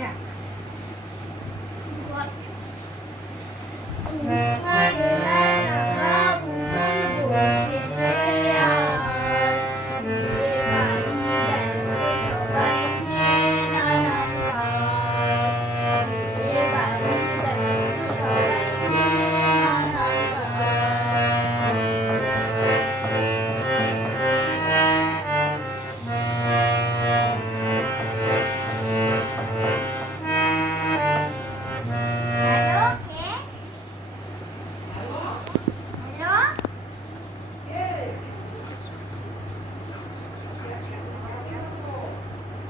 যাক।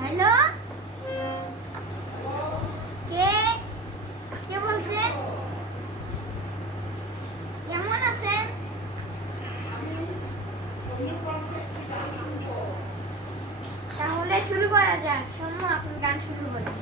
হ্যালো, কে কে বলছেন? কেমন আছেন? তাহলে শুরু করা যাক। শোনো, আপনি গান শুরু করেন।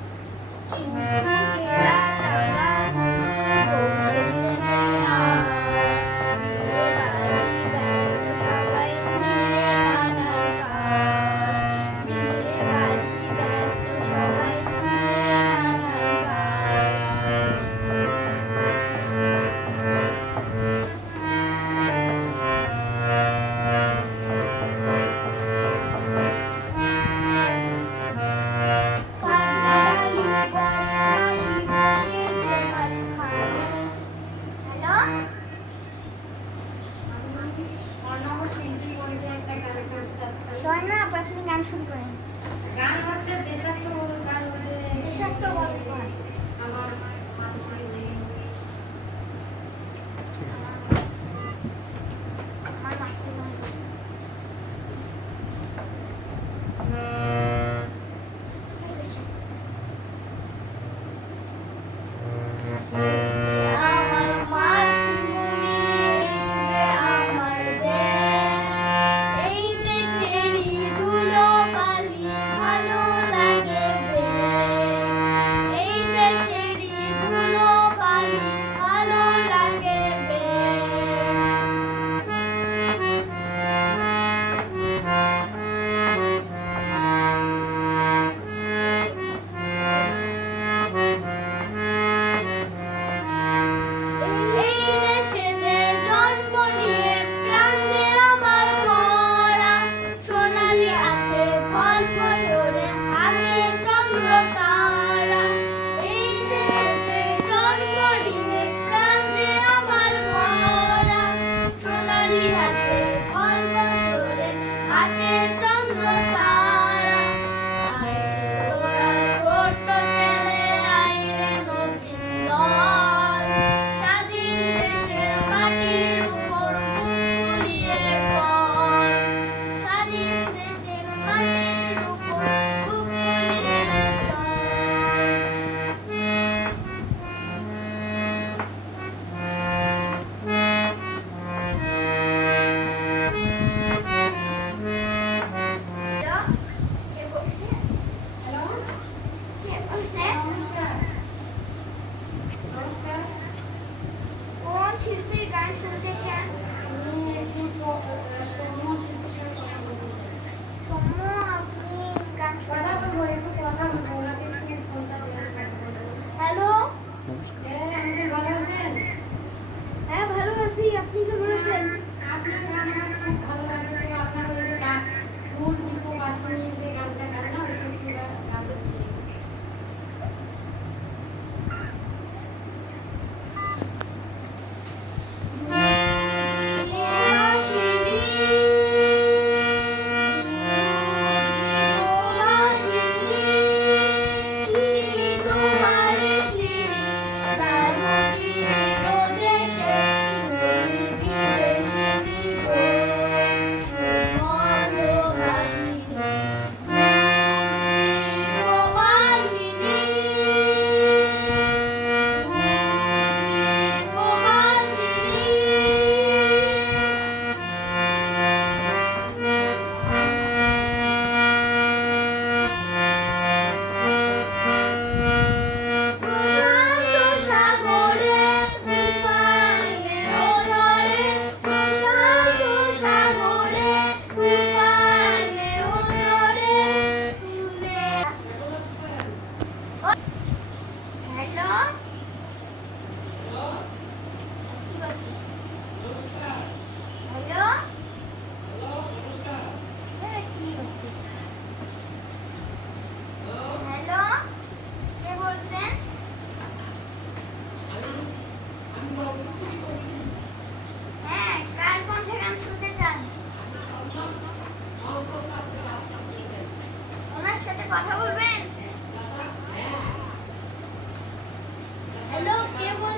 স্বর্ণা, আপনি গান শুরু করেন। গান হচ্ছে দেশাত্মবোধক গান, দেশাত্মবোধক গান। আমার আমার মাতৃভাষা। আমার মাতৃভূমি, আমার দেশ, এই দেশেরই ধুলোবালি ভালো লাগে বেশ, এই দেশেরই ধুলোবালি ভালো লাগে বেশ। এই দেশেতে জন্ম নিয়ে প্রাণ যে আমার ভরা, সোনালি আসে ফল ফসলে হাসে চন্দ্র তারা। এই দেশেতে জন্ম নিয়ে প্রাণ যে আমার ভরা, সোনালি আসে ফল ফসলে হাসে চন্দ্র তারা। তোরা ছোট্ট ছেলে আইরে নবীন দল, স্বাধীন দেশের মাটির উপর বুক ফুলিয়ে চল, স্বাধীন দেশের মাটির উপর বুক ফুলিয়ে চল। কে বলছে? হ্যালো, কে বলছে? নমস্কার। নমস্কার, কোন শিল্পীর গান শুনতে চান? আমি একটু সৌম্য শিল্পীর সঙ্গে কথা বলতে চাই। সৌম্য, আপনি গান কথা শোনান। বলবো, একটু কথা বলবো, ওনাকে একটু ফোনটা দেওয়ার কথা বলবো। হ্যালো, হ্যাঁ, আপনি ভালো আছেন? হ্যাঁ ভালো আছি। আপনি কেমন আছেন? আপনার গান আমার খুব ভালো লাগে। তো আপনার ওই যে গান ফুল টিপো বাসনি যে গানটা গান না, ওইটা একটু গান দিতে। বাঁশিনি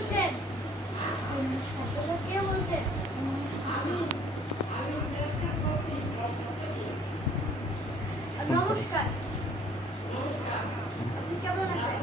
বলছেন? নমস্কার। কে বলছেন? নমস্কার। আপনি কেমন আছেন?